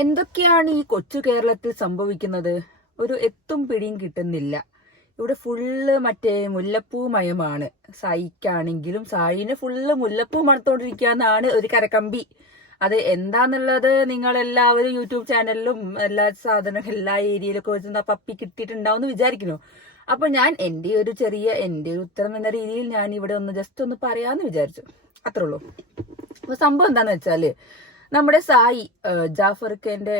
എന്തൊക്കെയാണ് ഈ കൊച്ചു കേരളത്തിൽ സംഭവിക്കുന്നത്? ഒരു എത്തും പിടിയും കിട്ടുന്നില്ല. ഇവിടെ ഫുള്ള് മറ്റേ മുല്ലപ്പൂ മയമാണ്. സായിക്കാണെങ്കിലും സായിന് ഫുള്ള് മുല്ലപ്പൂ മണത്തോണ്ടിരിക്കുകയെന്നാണ് ഒരു കരക്കമ്പി. അത് എന്താന്നുള്ളത് നിങ്ങൾ എല്ലാവരും യൂട്യൂബ് ചാനലിലും എല്ലാ സാധനം എല്ലാ ഏരിയയിലൊക്കെ വെച്ച് പപ്പി കിട്ടിയിട്ടുണ്ടാവും എന്ന് വിചാരിക്കുന്നു. അപ്പൊ ഞാൻ എന്റെ ഒരു ഉത്തരം എന്ന രീതിയിൽ ഞാൻ ഇവിടെ ജസ്റ്റ് ഒന്ന് പറയാന്ന് വിചാരിച്ചു. അത്രേ ഉള്ളൂ. അപ്പൊ സംഭവം എന്താന്ന് വെച്ചാല്, നമ്മുടെ സായി ജാഫർക്കന്റെ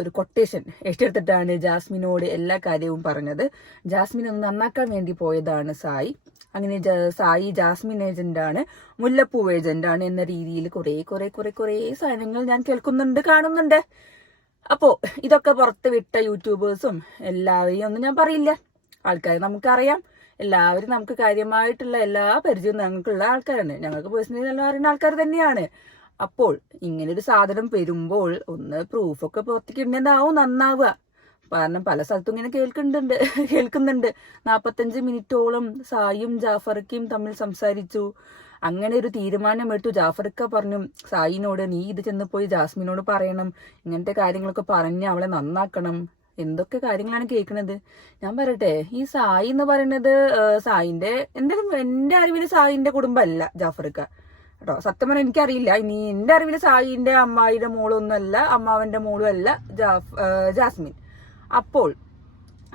ഒരു കൊട്ടേഷൻ ഏറ്റെടുത്തിട്ടാണ് ജാസ്മിനോട് എല്ലാ കാര്യവും പറഞ്ഞത്. ജാസ്മിൻ ഒന്ന് നന്നാക്കാൻ വേണ്ടി പോയതാണ് സായി. അങ്ങനെ സായി ജാസ്മിൻ ഏജന്റാണ്, മുല്ലപ്പൂ ഏജന്റാണ് എന്ന രീതിയിൽ കുറെ സാധനങ്ങൾ ഞാൻ കേൾക്കുന്നുണ്ട്, കാണുന്നുണ്ട്. അപ്പോ ഇതൊക്കെ പുറത്ത് വിട്ട യൂട്യൂബേഴ്സും എല്ലാവരെയും ഒന്നും ഞാൻ പറയില്ല. ആൾക്കാരെ നമുക്കറിയാം. എല്ലാവരും നമുക്ക് കാര്യമായിട്ടുള്ള എല്ലാ പരിചയവും ഞങ്ങൾക്കുള്ള ആൾക്കാരാണ്. ഞങ്ങൾക്ക് പേഴ്സണലി നല്ല അറിയുന്ന ആൾക്കാർ തന്നെയാണ്. അപ്പോൾ ഇങ്ങനൊരു സാധനം വരുമ്പോൾ ഒന്ന് പ്രൂഫൊക്കെ പുറത്തേക്കിടുന്നതാവും നന്നാവുക. കാരണം പല സ്ഥലത്തും ഇങ്ങനെ കേൾക്കുന്നുണ്ട് 45 മിനിറ്റോളം സായിയും ജാഫർക്കയും തമ്മിൽ സംസാരിച്ചു. അങ്ങനെ ഒരു തീരുമാനമെടുത്തു. ജാഫർക്ക പറഞ്ഞു സായിനോട്, നീ ഇത് ചെന്ന് പോയി ജാസ്മിനോട് പറയണം, ഇങ്ങനത്തെ കാര്യങ്ങളൊക്കെ പറഞ്ഞ് അവളെ നന്നാക്കണം. എന്തൊക്കെ കാര്യങ്ങളാണ് കേൾക്കുന്നത്. ഞാൻ പറയട്ടെ, ഈ സായി എന്ന് പറയുന്നത് സായിന്റെ എന്തായാലും എന്റെ അറിവിൽ സായിന്റെ കുടുംബമല്ല ജാഫർക്ക കേട്ടോ. സത്യം പറഞ്ഞാൽ എനിക്കറിയില്ല. ഇനി എന്റെ അറിവിൽ സായിന്റെ അമ്മായിയുടെ മോളൊന്നുമല്ല, അമ്മാവന്റെ മോളും അല്ല ജാസ്മിൻ. അപ്പോൾ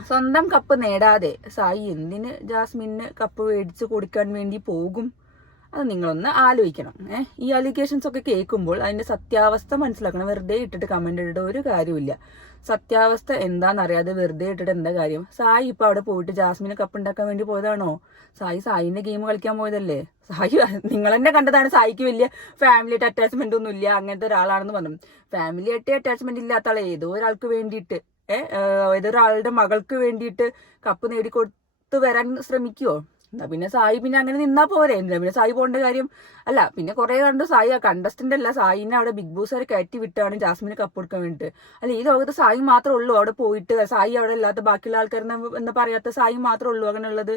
സ്വന്തം കപ്പ് നേടാതെ സായി എന്തിന് ജാസ്മിന് കപ്പ് മേടിച്ച് കൊടുക്കാൻ വേണ്ടി പോകും? അത് നിങ്ങളൊന്ന് ആലോചിക്കണം. ഈ അലിഗേഷൻസ് ഒക്കെ കേൾക്കുമ്പോൾ അതിന്റെ സത്യാവസ്ഥ മനസ്സിലാക്കണം. വെറുതെ ഇട്ടിട്ട് കമന്റ് ഇട്ടിട്ട് ഒരു കാര്യമില്ല. സത്യാവസ്ഥ എന്താണെന്നറിയാതെ വെറുതെ ഇട്ടിട്ട് എന്താ കാര്യം? സായി ഇപ്പൊ അവിടെ പോയിട്ട് ജാസ്മിനെ കപ്പ് ഉണ്ടാക്കാൻ വേണ്ടി പോയതാണോ? സായിന്റെ ഗെയിം കളിക്കാൻ പോയതല്ലേ? സായി നിങ്ങൾ തന്നെ കണ്ടതാണ്. സായിക്ക് വലിയ ഫാമിലി ആയിട്ട് അറ്റാച്ച്മെന്റ് ഒന്നും ഇല്ല, അങ്ങനത്തെ ഒരാളാണെന്ന് പറഞ്ഞു. ഫാമിലി ആയിട്ട് അറ്റാച്ച്മെന്റ് ഇല്ലാത്ത ആളെ ഏതോ ഒരാൾക്ക് വേണ്ടിയിട്ട് ഏതൊരാളുടെ മകൾക്ക് വേണ്ടിയിട്ട് കപ്പ് നേടിക്കൊടുത്ത് വരാൻ ശ്രമിക്കുവോ? എന്നാ പിന്നെ സായി പിന്നെ അങ്ങനെ നിന്നാ പോരെ. എന്താ പിന്നെ സായി പോകേണ്ട കാര്യം? അല്ല, പിന്നെ കുറെ കണ്ടു സായി കണ്ടസ്റ്റന്റ് അല്ല, സായിനെ അവിടെ ബിഗ് ബോസ് വരെ കയറ്റി വിട്ടാണ് ജാസ്മിന് കപ്പ് കൊടുക്കാൻ വേണ്ടിട്ട്. അല്ല, ഈ ലോകത്ത് സായി മാത്രമേ ഉള്ളൂ അവിടെ പോയിട്ട്, സായി അവിടെ അല്ലാത്ത ബാക്കിയുള്ള ആൾക്കാർ എന്ന് പറയാത്ത സായി മാത്രമേ ഉള്ളൂ അങ്ങനെ ഉള്ളത്?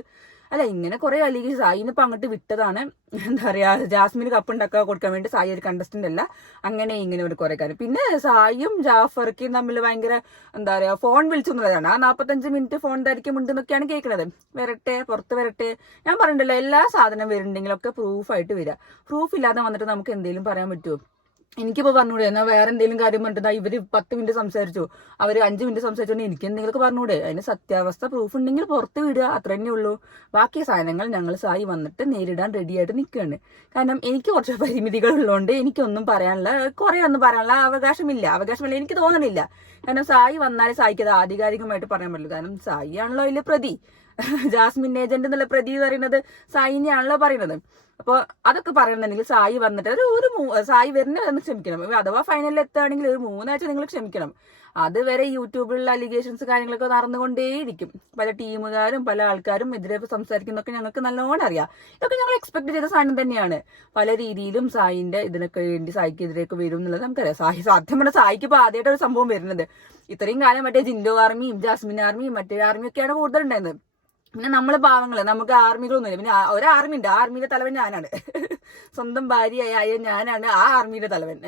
അല്ല, ഇങ്ങനെ കുറെ അല്ലെങ്കിൽ സായിന് ഇപ്പൊ അങ്ങോട്ട് വിട്ടതാണ്. എന്താ പറയാ, ജാസ്മിന് കപ്പ് ഉണ്ടാക്കാൻ കൊടുക്കാൻ വേണ്ടി. സായി ഒരു കണ്ടസ്റ്റന്റ് അല്ല, അങ്ങനെ ഇങ്ങനെ ഒരു കുറെ കാര്യം. പിന്നെ സായിയും ജാഫർക്കും തമ്മിൽ ഭയങ്കര എന്താ പറയാ ഫോൺ വിളിച്ചൊന്നുള്ളതാണ്. ആ 45 മിനിറ്റ് ഫോൺ ധരിക്കുമുണ്ട് എന്നൊക്കെയാണ് കേൾക്കുന്നത്. വരട്ടെ, പുറത്ത് വരട്ടെ. ഞാൻ പറഞ്ഞിട്ടുണ്ടല്ലോ, എല്ലാ സാധനം വരുന്നുണ്ടെങ്കിലൊക്കെ പ്രൂഫായിട്ട് വരിക. പ്രൂഫ് ഇല്ലാതെ വന്നിട്ട് നമുക്ക് എന്തെങ്കിലും പറയാൻ പറ്റുമോ? എനിക്കിപ്പോ പറഞ്ഞൂടെ, എന്നാ വേറെ എന്തെങ്കിലും കാര്യം പറഞ്ഞിട്ട് ഇവര് 10 മിനിറ്റ് സംസാരിച്ചു, അവര് 5 മിനിറ്റ് സംസാരിച്ചോണ്ട് എനിക്ക് എന്തെങ്കിലുമൊക്കെ പറഞ്ഞൂടെ? അതിന് സത്യാവസ്ഥ പ്രൂഫ് ഉണ്ടെങ്കിൽ പുറത്ത് വിടുക, അത്ര തന്നെ ഉള്ളൂ. ബാക്കി സാധനങ്ങൾ ഞങ്ങൾ സായി വന്നിട്ട് നേരിടാൻ റെഡിയായിട്ട് നിൽക്കുകയാണ്. കാരണം എനിക്ക് കുറച്ച് പരിമിതികൾ ഉള്ളതുകൊണ്ട് എനിക്കൊന്നും കുറെ ഒന്നും പറയാനുള്ള അവകാശമില്ല, എനിക്ക് തോന്നണില്ല. കാരണം സായി വന്നാലേ സായിക്ക് അത് ആധികാരികമായിട്ട് പറയാൻ പറ്റുള്ളൂ. കാരണം സായി ആണല്ലോ അതിലെ പ്രതി. ജാസ്മിൻ ഏജന്റ് എന്നുള്ള പ്രതി പറയുന്നത് സായിനെയാണല്ലോ പറയുന്നത്. അപ്പൊ അതൊക്കെ പറയണമെങ്കിൽ സായി വന്നിട്ട് സായി വരുന്ന ക്ഷമിക്കണം. അഥവാ ഫൈനലിൽ എത്തുകയാണെങ്കിൽ ഒരു 3 ആഴ്ച നിങ്ങൾ ക്ഷമിക്കണം. അതുവരെ യൂട്യൂബിലുള്ള അലിഗേഷൻസ് കാര്യങ്ങളൊക്കെ നടന്നുകൊണ്ടേയിരിക്കും. പല ടീമുകാരും പല ആൾക്കാരും എതിരെ സംസാരിക്കുന്നതൊക്കെ ഞങ്ങൾക്ക് നല്ലോണം അറിയാം. ഇതൊക്കെ ഞങ്ങൾ എക്സ്പെക്ട് ചെയ്ത സാധനം തന്നെയാണ്. പല രീതിയിലും സായിന്റെ ഇതിനൊക്കെ വേണ്ടി സായിക്കെതിരെയൊക്കെ വരും എന്നുള്ളത് നമുക്കറിയാം. സത്യം പറഞ്ഞാൽ സായിക്ക് ഇപ്പൊ ആദ്യമായിട്ട് ഒരു സംഭവം വരുന്നത്. ഇത്രയും കാലം മറ്റേ ജിൻഡോ ആർമിയും ജാസ്മിൻ ആർമിയും മറ്റേ ആർമിയൊക്കെയാണ് കൂടുതലുണ്ടായിരുന്നത്. പിന്നെ നമ്മള് പാവങ്ങള്, നമുക്ക് ആർമികളൊന്നുമില്ല. പിന്നെ ഒരു ആർമി ഉണ്ട്, ആ ആർമിയുടെ തലവൻ ഞാനാണ്. സ്വന്തം ഭാര്യയായ ഞാനാണ് ആ ആർമിയുടെ തലവൻ.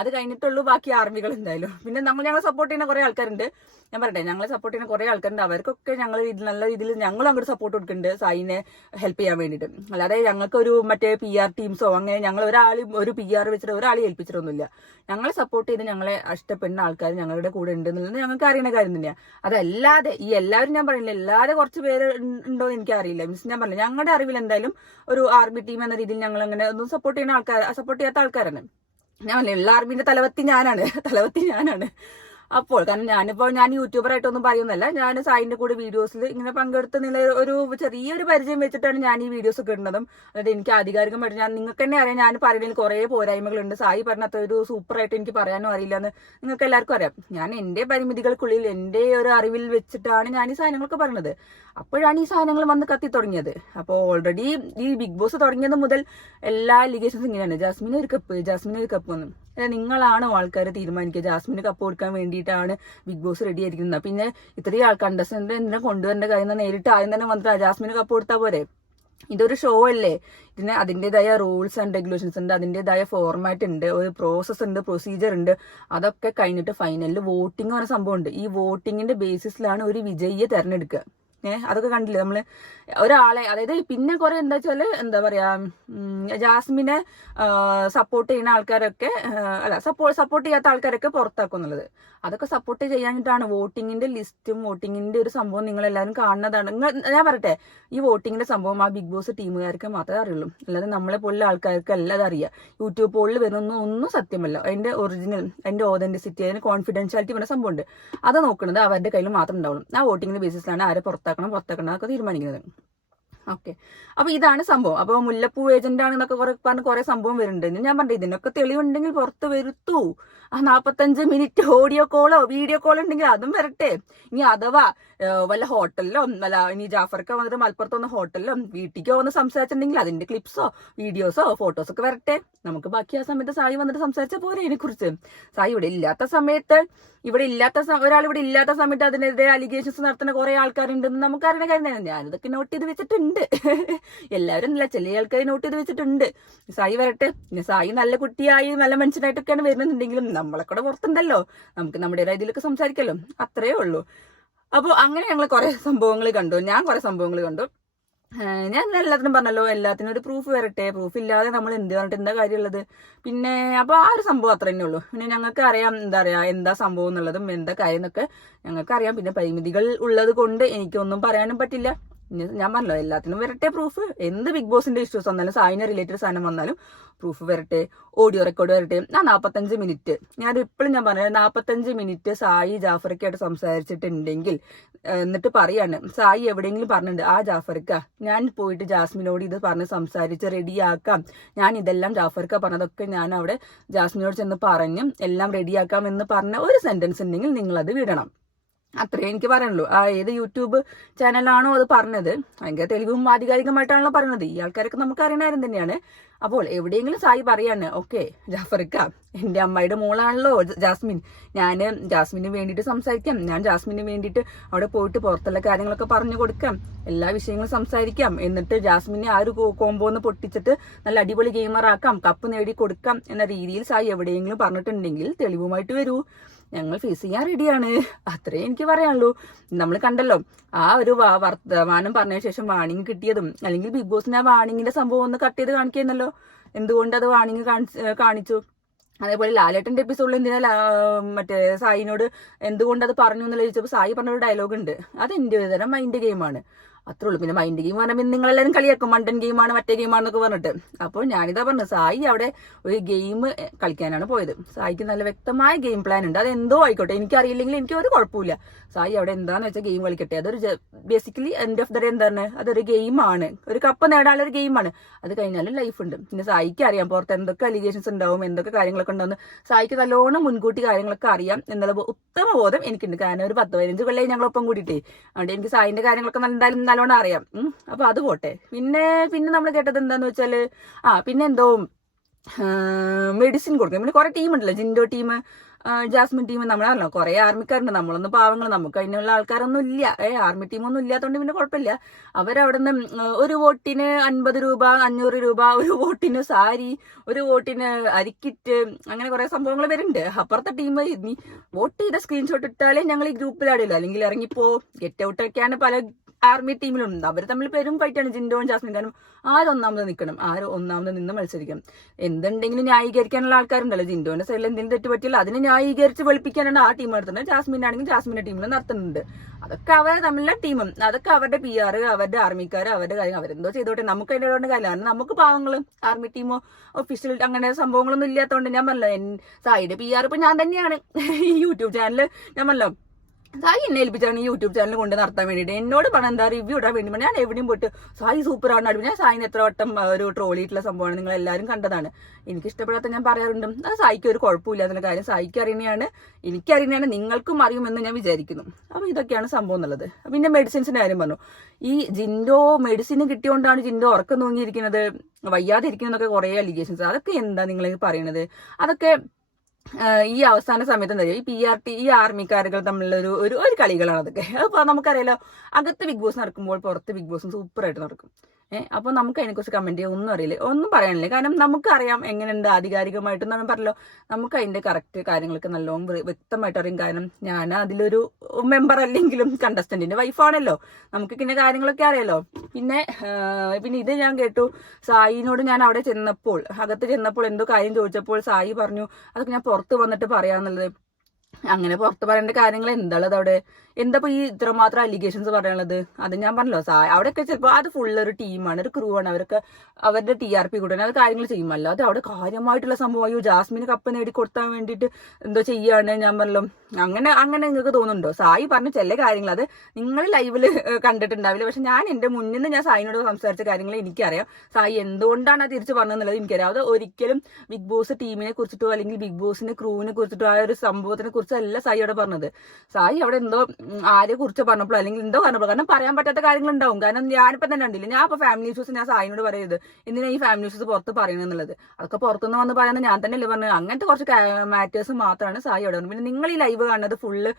അത് കഴിഞ്ഞിട്ടുള്ളൂ ബാക്കി ആർമികൾ എന്തായാലും. പിന്നെ ഞങ്ങളെ സപ്പോർട്ട് ചെയ്യുന്ന കുറെ ആൾക്കാരുണ്ട്. ഞാൻ പറയട്ടെ, ഞങ്ങളെ സപ്പോർട്ട് ചെയ്യുന്ന കുറെ ആൾക്കാരുണ്ട്. അവർക്കൊക്കെ ഞങ്ങൾ നല്ല രീതിയിൽ ഞങ്ങളും അങ്ങോട്ട് സപ്പോർട്ട് കൊടുക്കുന്നുണ്ട് സായിനെ ഹെൽപ്പ് ചെയ്യാൻ വേണ്ടിയിട്ട്. അല്ലാതെ ഞങ്ങൾക്ക് ഒരു മറ്റേ PR ടീംസോ അങ്ങനെ ഞങ്ങൾ ഒരു PR വെച്ചിട്ട് ഒരാളെ ഏൽപ്പിച്ചിട്ടൊന്നുമില്ല. ഞങ്ങളെ സപ്പോർട്ട് ചെയ്ത് ഞങ്ങളെ ഇഷ്ടപ്പെടുന്ന ആൾക്കാർ ഞങ്ങളുടെ കൂടെ ഉണ്ട് എന്നുള്ളത് ഞങ്ങൾക്ക് അറിയുന്ന കാര്യം തന്നെയാണ്. അതല്ലാതെ ഈ എല്ലാവരും ഞാൻ പറയുന്നില്ല, അല്ലാതെ കുറച്ച് പേര് ഉണ്ടോ എന്ന് എനിക്കറിയില്ല. മീൻസ് ഞാൻ പറഞ്ഞില്ല, ഞങ്ങളുടെ അറിവിൽ എന്തായാലും ഒരു ആർമി ടീം എന്ന രീതിയിൽ ഞങ്ങൾ അങ്ങനെ ഒന്നും സപ്പോർട്ട് ചെയ്യാത്ത ആൾക്കാരാണ്. ഞാൻ പറഞ്ഞില്ല, എല്ലാ ആർമിന്റെ തലവത്തി ഞാനാണ്. അപ്പോൾ കാരണം ഞാൻ യൂട്യൂബറായിട്ടൊന്നും പറയുന്നല്ല, ഞാൻ സായിന്റെ കൂടെ വീഡിയോസിൽ ഇങ്ങനെ പങ്കെടുത്ത ഒരു ചെറിയൊരു പരിചയം വെച്ചിട്ടാണ് ഞാൻ ഈ വീഡിയോസ് ഒക്കെ ഇടുന്നതും. അതായത് എനിക്ക് ആധികാരികമായിട്ട് നിങ്ങൾക്ക് തന്നെ അറിയാം, ഞാൻ പറയുന്നതിൽ കുറെ പോരായ്മകളുണ്ട്. സായി പറഞ്ഞ ഒരു സൂപ്പറായിട്ട് എനിക്ക് പറയാനും അറിയില്ല എന്ന് നിങ്ങൾക്ക് എല്ലാവർക്കും അറിയാം. ഞാൻ എന്റെ പരിമിതികൾക്കുള്ളിൽ എന്റെ ഒരു അറിവിൽ വെച്ചിട്ടാണ് ഞാൻ ഈ സാധനങ്ങളൊക്കെ പറയുന്നത്. അപ്പോഴാണ് ഈ സാധനങ്ങൾ വന്ന് കത്തി തുടങ്ങിയത്. അപ്പോൾ ഓൾറെഡി ഈ ബിഗ് ബോസ് തുടങ്ങിയത് മുതൽ എല്ലാ അലിഗേഷൻസും ഇങ്ങനെയാണ്, ജാസ്മിന് ഒരു കപ്പ് എന്ന്. നിങ്ങളാണോ ആൾക്കാരെ തീരുമാനിക്കുക ജാസ്മിന് കപ്പ് കൊടുക്കാൻ വേണ്ടിയിട്ടാണ് ബിഗ് ബോസ് റെഡി ആയിരിക്കുന്നത്? പിന്നെ ഇത്രയും കണ്ടസ്റ്റന്റ് എന്തിനാ കൊണ്ടുവരേണ്ട കാര്യം നേരിട്ട് ആദ്യം തന്നെ വന്നിട്ട് ജാസ്മിന് കപ്പ് കൊടുത്താൽ പോരെ? ഇതൊരു ഷോ അല്ലേ, ഇതിന് അതിൻ്റെതായ റൂൾസ് ആൻഡ് റെഗുലേഷൻസ് ഉണ്ട്, അതിൻ്റെതായ ഫോർമാറ്റ് ഉണ്ട്, ഒരു പ്രോസസ്സ് ഉണ്ട്, പ്രൊസീജിയർ ഉണ്ട്. അതൊക്കെ കഴിഞ്ഞിട്ട് ഫൈനലിൽ വോട്ടിംഗ് പറഞ്ഞ സംഭവം ഉണ്ട്. ഈ വോട്ടിങ്ങിന്റെ ബേസിസിലാണ് ഒരു വിജയിയെ തെരഞ്ഞെടുക്കുക. അതൊക്കെ കണ്ടില്ലേ നമ്മള് ഒരാളെ, അതായത് പിന്നെ കുറെ എന്താ വെച്ചാല് എന്താ പറയാ, ജാസ്മിനെ സപ്പോർട്ട് ചെയ്യുന്ന ആൾക്കാരൊക്കെ അല്ല സപ്പോർട്ട് ചെയ്യാത്ത ആൾക്കാരൊക്കെ പുറത്താക്കും എന്നുള്ളത്. അതൊക്കെ സപ്പോർട്ട് ചെയ്യാനിട്ടാണ് വോട്ടിങ്ങിന്റെ ലിസ്റ്റും വോട്ടിങ്ങിന്റെ ഒരു സംഭവം നിങ്ങൾ എല്ലാവരും കാണുന്നതാണ്. ഞാൻ പറയട്ടെ, ഈ വോട്ടിങ്ങിന്റെ സംഭവം ആ ബിഗ് ബോസ് ടീമുകാർക്ക് മാത്രമേ അറിയുള്ളൂ, അല്ലാതെ നമ്മളെ പോലുള്ള ആൾക്കാർക്ക് അല്ലാതെ അറിയാം. യൂട്യൂബ് പോളിൽ വരുന്നൊന്നും സത്യമല്ല. അതിന്റെ ഒറിജിനൽ, അതിന്റെ ഓതന്റിസിറ്റി, അതിന്റെ കോൺഫിഡൻഷ്യാലിറ്റി പറഞ്ഞ സംഭവം ഉണ്ട്. അത് നോക്കുന്നത് അവരുടെ കയ്യിൽ മാത്രം ഉണ്ടാവുള്ളൂ. ആ വോട്ടിങ്ങിന്റെ ബേസിസിലാണ് ആരെ പുറത്താക്കണം അതൊക്കെ തീരുമാനിക്കുന്നത്. ഓക്കെ, അപ്പൊ ഇതാണ് സംഭവം. അപ്പൊ മുല്ലപ്പൂ ഏജന്റ് ആണെന്നൊക്കെ പറഞ്ഞ് കുറെ സംഭവം വരുന്നുണ്ട്. ഞാൻ പറഞ്ഞു ഇതിനൊക്കെ തെളിവുണ്ടെങ്കിൽ പുറത്ത് വരുത്തൂ. ആ 45 മിനിറ്റ് ഓഡിയോ കോളോ വീഡിയോ കോളോ ഉണ്ടെങ്കിൽ അതും വരട്ടെ. ഇനി അഥവാ വല്ല ഹോട്ടലിലോ വല്ല ഇനി ജാഫർക്ക് വന്നിട്ട് മലപ്പുറത്ത് വന്ന ഹോട്ടലിലോ വീട്ടിലേക്കോ വന്ന് സംസാരിച്ചിട്ടുണ്ടെങ്കിൽ അതിന്റെ ക്ലിപ്സോ വീഡിയോസോ ഫോട്ടോസോ ഒക്കെ വരട്ടെ. നമുക്ക് ബാക്കി ആ സമയത്ത് സായി വന്നിട്ട് സംസാരിച്ച പോലെ അതിനെ കുറിച്ച്. സായി ഇവിടെ ഇല്ലാത്ത സമയത്ത് ഒരാൾ ഇവിടെ ഇല്ലാത്ത സമയത്ത് അതിനെതിരെ അലിഗേഷൻസ് നടത്തുന്ന കുറെ ആൾക്കാരുണ്ടെന്ന് നമുക്കറിയുന്ന കാര്യം തന്നെ. ഞാനിതൊക്കെ നോട്ട് ചെയ്ത് വെച്ചിട്ടുണ്ട്. എല്ലാവരും അല്ല, ചില ആൾക്കാർ നോട്ട് ചെയ്ത് വെച്ചിട്ടുണ്ട്. സായി വരട്ടെ. പിന്നെ സായി നല്ല കുട്ടിയായി നല്ല മനുഷ്യനായിട്ടൊക്കെയാണ് വരുന്നുണ്ടെങ്കിലും നമ്മളെ കൂടെ പുറത്തുണ്ടല്ലോ, നമുക്ക് നമ്മുടെ ഇതിലൊക്കെ സംസാരിക്കല്ലോ, അത്രേ ഉള്ളൂ. അപ്പോൾ അങ്ങനെ ഞങ്ങൾ കുറെ സംഭവങ്ങൾ കണ്ടു. ഞാൻ കുറെ സംഭവങ്ങൾ കണ്ടു. ഞാൻ എല്ലാത്തിനും പറഞ്ഞല്ലോ, എല്ലാത്തിനും ഒരു പ്രൂഫ് വരട്ടെ. പ്രൂഫ് ഇല്ലാതെ നമ്മൾ എന്ത് പറഞ്ഞിട്ട് എന്താ കാര്യമുള്ളത്? പിന്നെ അപ്പൊ ആ ഒരു സംഭവം അത്ര തന്നെ ഉള്ളൂ. പിന്നെ ഞങ്ങൾക്ക് അറിയാം എന്താ സംഭവം എന്നുള്ളതും എന്താ കാര്യം എന്നൊക്കെ ഞങ്ങൾക്ക് അറിയാം. പിന്നെ പരിമിതികൾ ഉള്ളത് കൊണ്ട് എനിക്കൊന്നും പറയാനും പറ്റില്ല. ഞാൻ പറഞ്ഞല്ലോ, എല്ലാത്തിനും വരട്ടെ പ്രൂഫ്. എന്ത് ബിഗ് ബോസിന്റെ ഇഷ്യൂസ് വന്നാലും, സായിനെ റിലേറ്റഡ് സാധനം വന്നാലും പ്രൂഫ് വരട്ടെ, ഓഡിയോ റെക്കോർഡ് വരട്ടെ. ആ 45 മിനിറ്റ് ഇപ്പോഴും ഞാൻ പറഞ്ഞത് 45 മിനിറ്റ് സായി ജാഫർക്കായിട്ട് സംസാരിച്ചിട്ടുണ്ടെങ്കിൽ എന്നിട്ട് പറയാണ്, സായി എവിടെയെങ്കിലും പറഞ്ഞിട്ടുണ്ട് ആ ജാഫർക്ക ഞാൻ പോയിട്ട് ജാസ്മിനോട് ഇത് പറഞ്ഞ് സംസാരിച്ച് റെഡിയാക്കാം, ഞാൻ ഇതെല്ലാം ജാഫർക്ക പറഞ്ഞതൊക്കെ ഞാൻ അവിടെ ജാസ്മിനോട് ചെന്ന് പറഞ്ഞും എല്ലാം റെഡിയാക്കാം എന്ന് പറഞ്ഞ ഒരു സെന്റൻസ് ഉണ്ടെങ്കിൽ നിങ്ങൾ അത് വിടണം. അത്രേ എനിക്ക് പറയാനുള്ളൂ. ആ ഏത് യൂട്യൂബ് ചാനലാണോ അത് പറഞ്ഞത്, ഭയങ്കര തെളിവും ആധികാരികമായിട്ടാണല്ലോ പറഞ്ഞത്. ഈ ആൾക്കാരൊക്കെ നമുക്ക് അറിയണ കാര്യം തന്നെയാണ്. അപ്പോൾ എവിടെയെങ്കിലും സായി പറയാണ്, ഓക്കെ ജാഫർക്ക എന്റെ അമ്മയുടെ മോളാണല്ലോ ജാസ്മിൻ, ഞാൻ ജാസ്മിന് വേണ്ടിയിട്ട് സംസാരിക്കാം, ഞാൻ ജാസ്മിന് വേണ്ടിയിട്ട് അവിടെ പോയിട്ട് പുറത്തുള്ള കാര്യങ്ങളൊക്കെ പറഞ്ഞു കൊടുക്കാം, എല്ലാ വിഷയങ്ങളും സംസാരിക്കാം, എന്നിട്ട് ജാസ്മിനെ ആ ഒരു കോമ്പോന്ന് പൊട്ടിച്ചിട്ട് നല്ല അടിപൊളി ഗെയിമറാക്കാം, കപ്പ് നേടി കൊടുക്കാം എന്ന രീതിയിൽ സായി എവിടെയെങ്കിലും പറഞ്ഞിട്ടുണ്ടെങ്കിൽ തെളിവുമായിട്ട് വരൂ, ഞങ്ങൾ ഫേസ് ചെയ്യാൻ റെഡിയാണ്. അത്രേ എനിക്ക് പറയാനുള്ളൂ. നമ്മൾ കണ്ടല്ലോ ആ ഒരു വർത്തമാനം പറഞ്ഞ ശേഷം വാണിംഗ് കിട്ടിയതും, അല്ലെങ്കിൽ ബിഗ് ബോസിന് ആ വാണിങ്ങിന്റെ സംഭവം ഒന്ന് കട്ട് ചെയ്ത് കാണിക്കുന്നല്ലോ. എന്തുകൊണ്ട് അത് വാണിംഗ് കാണിച്ചു? അതേപോലെ ലാലേട്ടന്റെ എപ്പിസോഡിൽ എന്തിനാ മറ്റേ സായിനോട് എന്തുകൊണ്ട് അത് പറഞ്ഞു എന്നുള്ള ചോദിച്ചപ്പോൾ സായി പറഞ്ഞൊരു ഡയലോഗ് ഉണ്ട്, അത് എന്റെ ഒരു തരം മൈൻഡ് ഗെയിമാണ്. അത്രേ ഉള്ളൂ. പിന്നെ മൈൻഡ് ഗെയിം പറഞ്ഞാൽ പിന്നെ നിങ്ങളെല്ലാവരും കളിയാക്കും, മണ്ടൻ ഗെയിമാണ് മറ്റേ ഗെയിമാണെന്നൊക്കെ പറഞ്ഞിട്ട്. അപ്പോൾ ഞാനിതാ പറഞ്ഞത്, സായി അവിടെ ഒരു ഗെയിം കളിക്കാനാണ് പോയത്. സായിക്ക് നല്ല വ്യക്തമായ ഗെയിം പ്ലാൻ ഉണ്ട്. അത് എന്തോ ആയിക്കോട്ടെ, എനിക്കറിയില്ലെങ്കിൽ എനിക്ക് ഒരു കുഴപ്പമില്ല. സായി അവിടെ എന്താന്ന് വെച്ചാൽ ഗെയിം കളിക്കട്ടെ. അതൊരു basically end of the day എന്താണ്, അതൊരു ഗെയിമാണ്, ഒരു കപ്പ് നേടാനുള്ള ഒരു ഗെയിമാണ്. അത് കഴിഞ്ഞാലും ലൈഫ് ഉണ്ട്. പിന്നെ സായിക്ക് അറിയാം പുറത്ത് എന്തൊക്കെ അലിഗേഷൻസ് ഉണ്ടാവും, എന്തൊക്കെ കാര്യങ്ങളൊക്കെ ഉണ്ടാവും. സായിക്ക് നല്ലോണം മുൻകൂട്ടി കാര്യങ്ങളൊക്കെ അറിയാം എന്നുള്ള ഉത്തമ ബോധം എനിക്കുണ്ട്. കാരണം ഒരു 10-15 കൊല്ലം ഞങ്ങളൊപ്പം കൂടിയിട്ടേ, അതുകൊണ്ട് എനിക്ക് സായിന്റെ കാര്യങ്ങളൊക്കെ എന്തായാലും നല്ലോണം അറിയാം. അപ്പൊ അത് പോട്ടെ. പിന്നെ നമ്മൾ കേട്ടത് എന്താന്ന് വെച്ചാല് പിന്നെ എന്തോ മെഡിസിൻ കൊടുക്കും. പിന്നെ കുറെ ടീം ഉണ്ടല്ലോ, ജിൻഡോ ടീം, ജാസ്മിൻ ടീം, നമ്മളാണല്ലോ കുറെ ആർമിക്കാരുണ്ട്. നമ്മളൊന്നും പാവങ്ങൾ, നമുക്ക് അതിനുള്ള ആൾക്കാരൊന്നും ഇല്ല. ആർമി ടീമൊന്നും ഇല്ലാത്തതുകൊണ്ട് പിന്നെ കുഴപ്പമില്ല. അവരവിടെ നിന്ന് ഒരു വോട്ടിന് 50 രൂപ 500 രൂപ, ഒരു വോട്ടിന് സാരി, ഒരു വോട്ടിന് അരിക്കിറ്റ്, അങ്ങനെ കുറെ സംഭവങ്ങൾ വരുന്നുണ്ട്. അപ്പുറത്തെ ടീം നീ വോട്ട് ചെയ്ത സ്ക്രീൻഷോട്ട് ഇട്ടാലേ ഞങ്ങൾ ഈ ഗ്രൂപ്പിലാടില്ല, അല്ലെങ്കിൽ ഇറങ്ങിപ്പോ ഗെറ്റ് ഔട്ടൊക്കെയാണ് പല ആർമി ടീമിലുണ്ട്. അവർ തമ്മിൽ പെരും ഫൈറ്റാണ് ജിൻഡോയും ജാസ്മിൻ. കാരണം ഒന്നാമത് നിൽക്കണം, ഒന്നാമത് നിന്ന് മത്സരിക്കണം. എന്തുണ്ടെങ്കിലും ന്യായീകരിക്കാനുള്ള ആൾക്കാരുണ്ടല്ലോ. ജിൻഡോന്റെ സൈഡിൽ എന്തെങ്കിലും തെറ്റ് പറ്റില്ല അതിനെ ന്യായീകരിച്ച് വെളുപ്പിക്കാനാണ് ആ ടീം നടത്തുന്നത്. ജാസ്മിൻ ആണെങ്കിൽ ജാസ്മിന്റെ ടീമിൽ നടത്തുന്നുണ്ട്. അതൊക്കെ അവരെ തമ്മിലുള്ള ടീമും, അതൊക്കെ അവരുടെ PR, അവരുടെ ആർമിക്കാർ, അവരുടെ കാര്യം അവരെന്തോ ചെയ്തോട്ടെ, നമുക്ക് അതിൻ്റെ കൊണ്ട് കാര്യമാണ്. നമുക്ക് പാവങ്ങളും ആർമി ടീമോ ഒഫീഷ്യൽ അങ്ങനെ സംഭവങ്ങളൊന്നും ഇല്ലാത്തതുകൊണ്ട് ഞാൻ പറഞ്ഞല്ലോ, സായിയുടെ PR ഇപ്പൊ ഞാൻ തന്നെയാണ്. യൂട്യൂബ് ചാനൽ ഞാൻ പറഞ്ഞല്ലോ, സായി എന്നെ ഏൽപ്പിച്ചാണ് ഈ യൂട്യൂബ് ചാനൽ കൊണ്ട് നടത്താൻ വേണ്ടിയിട്ട്. എന്നോട് പറഞ്ഞ എന്താ റിവ്യൂ ഇടാൻ വേണ്ടി ഞാൻ എവിടെയും പോയിട്ട് സായി സൂപ്പറാണ് അടിപൊളി. ഞാൻ സായിന് എത്ര വട്ടം ഒരു ട്രോളിയിട്ടുള്ള സംഭവമാണ്, നിങ്ങൾ എല്ലാവരും കണ്ടതാണ്. എനിക്ക് ഇഷ്ടപ്പെടാത്ത ഞാൻ പറയാറുണ്ട്. അത് സായിക്ക് ഒരു കുഴപ്പമില്ല എന്നുള്ള കാര്യം സായിക്ക് അറിയുന്നതാണ്, എനിക്കറിയുന്നതാണ്, നിങ്ങൾക്കും അറിയുമെന്ന് ഞാൻ വിചാരിക്കുന്നു. അപ്പൊ ഇതൊക്കെയാണ് സംഭവം എന്നുള്ളത്. പിന്നെ മെഡിസിൻസിന്റെ കാര്യം പറഞ്ഞു. ഈ ജിൻഡോ മെഡിസിൻ കിട്ടിയോണ്ടാണ് ജിൻഡോ ഉറക്കം തൂങ്ങിയിരിക്കുന്നത്, വയ്യാതെ ഇരിക്കുന്നതൊക്കെ കുറെ അലിഗേഷൻസ്. അതൊക്കെ എന്താ നിങ്ങൾ പറയണത്? അതൊക്കെ ഈ അവസാന സമയത്ത് എന്താ പറയുക, ഈ PRT ഈ ആർമിക്കാരുകൾ തമ്മിലുള്ള ഒരു കളികളാണ് അതൊക്കെ. അപ്പൊ നമുക്കറിയാലോ, അകത്ത് ബിഗ് ബോസ് നടക്കുമ്പോൾ പുറത്ത് ബിഗ് ബോസും സൂപ്പറായിട്ട് നടക്കും. അപ്പോൾ നമുക്ക് അതിനെക്കുറിച്ച് കമന്റ് ചെയ്യാൻ ഒന്നും അറിയില്ല, ഒന്നും പറയാനില്ല. കാരണം നമുക്കറിയാം എങ്ങനെയുണ്ട് ആധികാരികമായിട്ടും നമ്മൾ പറഞ്ഞല്ലോ, നമുക്ക് അതിന്റെ കറക്റ്റ് കാര്യങ്ങളൊക്കെ നല്ലോണം വ്യക്തമായിട്ട് അറിയും. കാരണം ഞാൻ അതിലൊരു മെമ്പർ അല്ലെങ്കിലും കണ്ടസ്റ്റന്റിന്റെ വൈഫാണല്ലോ, നമുക്ക് പിന്നെ കാര്യങ്ങളൊക്കെ അറിയാലോ. പിന്നെ ഇത് ഞാൻ കേട്ടു, സായിനോട് ഞാൻ അവിടെ ചെന്നപ്പോൾ, അകത്ത് ചെന്നപ്പോൾ എന്തോ കാര്യം ചോദിച്ചപ്പോൾ സായി പറഞ്ഞു അതൊക്കെ ഞാൻ പുറത്ത് വന്നിട്ട് പറയാന്നുള്ളത്. അങ്ങനെ പുറത്ത് പറയേണ്ട കാര്യങ്ങൾ എന്താണത് അവിടെ? എന്താ ഈ ഇത്രമാത്രം അലിഗേഷൻസ് പറയാനുള്ളത്? അത് ഞാൻ പറഞ്ഞല്ലോ, അവിടെയൊക്കെ ചിലപ്പോൾ അത് ഫുള്ള് ഒരു ടീമാണ്, ഒരു ക്രൂ ആണ്, അവരൊക്കെ അവരുടെ TRP കൂടെ അത് കാര്യങ്ങൾ ചെയ്യുമല്ലോ. അത് അവിടെ കാര്യമായിട്ടുള്ള സംഭവം ജാസ്മിന് കപ്പ് നേടി കൊടുത്താൻ വേണ്ടിയിട്ട് എന്തോ ചെയ്യാണ്. ഞാൻ പറഞ്ഞല്ലോ, അങ്ങനെ നിങ്ങൾക്ക് തോന്നുന്നുണ്ടോ? സായി പറഞ്ഞ ചില കാര്യങ്ങൾ അത് നിങ്ങൾ ലൈവില് കണ്ടിട്ടുണ്ടാവില്ല, പക്ഷെ ഞാൻ എന്റെ മുന്നിൽ നിന്ന് ഞാൻ സായിനോട് സംസാരിച്ച കാര്യങ്ങൾ എനിക്കറിയാം. സായി എന്തുകൊണ്ടാണ് അത് തിരിച്ചു പറഞ്ഞതെന്നുള്ളത് എനിക്കറിയാം. അത് ഒരിക്കലും ബിഗ് ബോസ് ടീമിനെ കുറിച്ചിട്ടോ അല്ലെങ്കിൽ ബിഗ് ബോസിന്റെ ക്രൂവിനെ കുറിച്ചിട്ടോ ആ ഒരു സംഭവത്തിനെ കുറിച്ചല്ല സായി അവിടെ പറഞ്ഞത്. സായി അവിടെ എന്തോ ആരെ കുറിച്ച് പറഞ്ഞപ്പോൾ അല്ലെങ്കിൽ എന്തോ പറഞ്ഞപ്പോൾ, കാരണം പറയാൻ പറ്റാത്ത കാര്യങ്ങളുണ്ടാവും. കാരണം ഞാനിപ്പോ തന്നെ കണ്ടില്ല, ഞാൻ ഇപ്പൊ ഫാമിലി ഇഷ്യൂസ് ഞാൻ സായിനോട് പറയരുത്, എന്തിനാ ഈ ഫാമിലി ഇഷ്യൂസ് പുറത്ത് പറയുന്നത്, അതൊക്കെ പുറത്തുനിന്ന് വന്ന് പറയുന്നത് ഞാൻ തന്നെയല്ലേ പറഞ്ഞത്. അങ്ങനത്തെ കുറച്ച് മാറ്റേഴ്സ് മാത്രമാണ് സായി അവിടെ. പിന്നെ നിങ്ങൾ ഈ ലൈവ് കാണുന്നത് ഫുള്ള്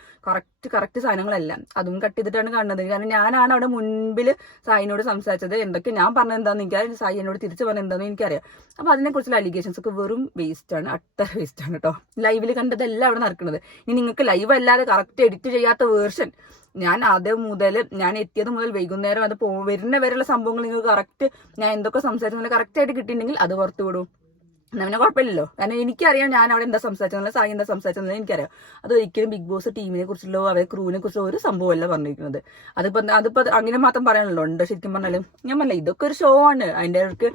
കറക്റ്റ് സാധനങ്ങളല്ല, അതും കട്ട് ചെയ്തിട്ടാണ് കാണുന്നത്. കാരണം ഞാനാണ് അവിടെ മുൻപിൽ സായിനോട് സംസാരിച്ചത്, എന്തൊക്കെ ഞാൻ പറഞ്ഞത് എന്താണെന്ന് എനിക്കറിയാം, സായി എന്നോട് തിരിച്ചു പറഞ്ഞത് എന്താണെന്ന് എനിക്കറിയാം. അപ്പൊ അതിനെക്കുറിച്ചുള്ള അലിഗേഷൻസ് ഒക്കെ വെറും വേസ്റ്റ് ആണ്, അട്ടർ വേസ്റ്റ് ആണ് കേട്ടോ. ലൈവിൽ കണ്ടതെല്ലാം അവിടെ നടക്കുന്നത്. ഇനി നിങ്ങൾക്ക് ലൈവ് അല്ലാതെ കറക്റ്റ് എഡിറ്റ് ചെയ്യാത്ത വേർഷൻ ഞാൻ ഞാൻ എത്തിയത് മുതൽ വൈകുന്നേരം അത് വരുന്ന വരെയുള്ള സംഭവങ്ങൾ നിങ്ങൾക്ക് കറക്റ്റ് ഞാൻ എന്തൊക്കെ സംസാരിച്ചു കറക്റ്റ് ആയിട്ട് കിട്ടിയിട്ടുണ്ടെങ്കിൽ അത് പുറത്തു വിടും. പിന്നെ കുഴപ്പമില്ലല്ലോ, കാരണം എനിക്കറിയാം ഞാൻ അവിടെ എന്താ സംസാരിച്ചെന്നുള്ള, സായി എന്താ സംസാരിച്ചെന്നുള്ള എനിക്കറിയാം. അതൊരിക്കലും ബിഗ് ബോസ് ടീമിനെ കുറിച്ചുള്ളോ അവരെ ക്രൂവിനെ കുറിച്ചോ ഒരു സംഭവമല്ല പറഞ്ഞിരിക്കുന്നത്. അതിപ്പോ അങ്ങനെ മാത്രം പറയാനുള്ളൂ. ഉണ്ട് ശരിക്കും പറഞ്ഞാലും ഞാൻ പറഞ്ഞില്ല, ഇതൊക്കെ ഒരു ഷോ ആണ്, അതിന്റെ അവർക്ക്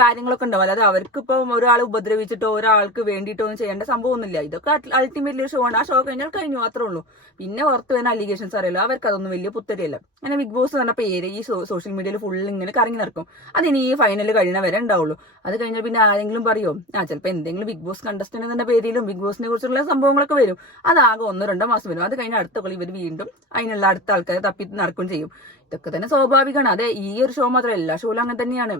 കാര്യങ്ങളൊക്കെ ഉണ്ടാവും. അല്ലാതെ അവർക്ക് ഇപ്പൊ ഒരാളെ ഉപദ്രവിച്ചിട്ടോ ഒരാൾക്ക് വേണ്ടിയിട്ടോ ഒന്നും ചെയ്യേണ്ട സംഭവമൊന്നുമില്ല. ഇതൊക്കെ അൾട്ടിമേറ്റ്ലി ഒരു ഷോ ആണ്. ആ ഷോ കഴിഞ്ഞു അത്രേ ഉള്ളൂ. പിന്നെ പുറത്ത് വരുന്ന അലിഗേഷൻസ് അറിയില്ല, അവർക്ക് അതൊന്നും വലിയ പുത്തരിയല്ല. അങ്ങനെ ബിഗ് ബോസ് പറഞ്ഞ പേര് ഈ സോഷ്യൽ മീഡിയയിൽ ഫുള്ള് ഇങ്ങനെ കറങ്ങി നടക്കും. അതിനി ഈ ഫൈനൽ കഴിയുന്ന വരെ ഉണ്ടാവുള്ളൂ. അത് കഴിഞ്ഞാൽ പിന്നെ ആരെങ്കിലും പറയും ചിലപ്പോൾ എന്തെങ്കിലും ബിഗ് ബോസ് കണ്ടസ്റ്റന്റ് എന്ന പേരിലും ബിഗ് ബോസിനെ കുറിച്ചുള്ള സംഭവങ്ങളൊക്കെ വരും. അതാകെ 1-2 മാസം വരും. അത് കഴിഞ്ഞാൽ അടുത്ത കളി ഇവർ വീണ്ടും അതിനുള്ള അടുത്ത ആൾക്കാരെ തപ്പി നടക്കുകയും ചെയ്യും. ഇതൊക്കെ തന്നെ സ്വാഭാവികമാണ്. അതെ, ഈ ഒരു ഷോ മാത്രമല്ല, എല്ലാ ഷോയിലും അങ്ങനെ തന്നെയാണ്.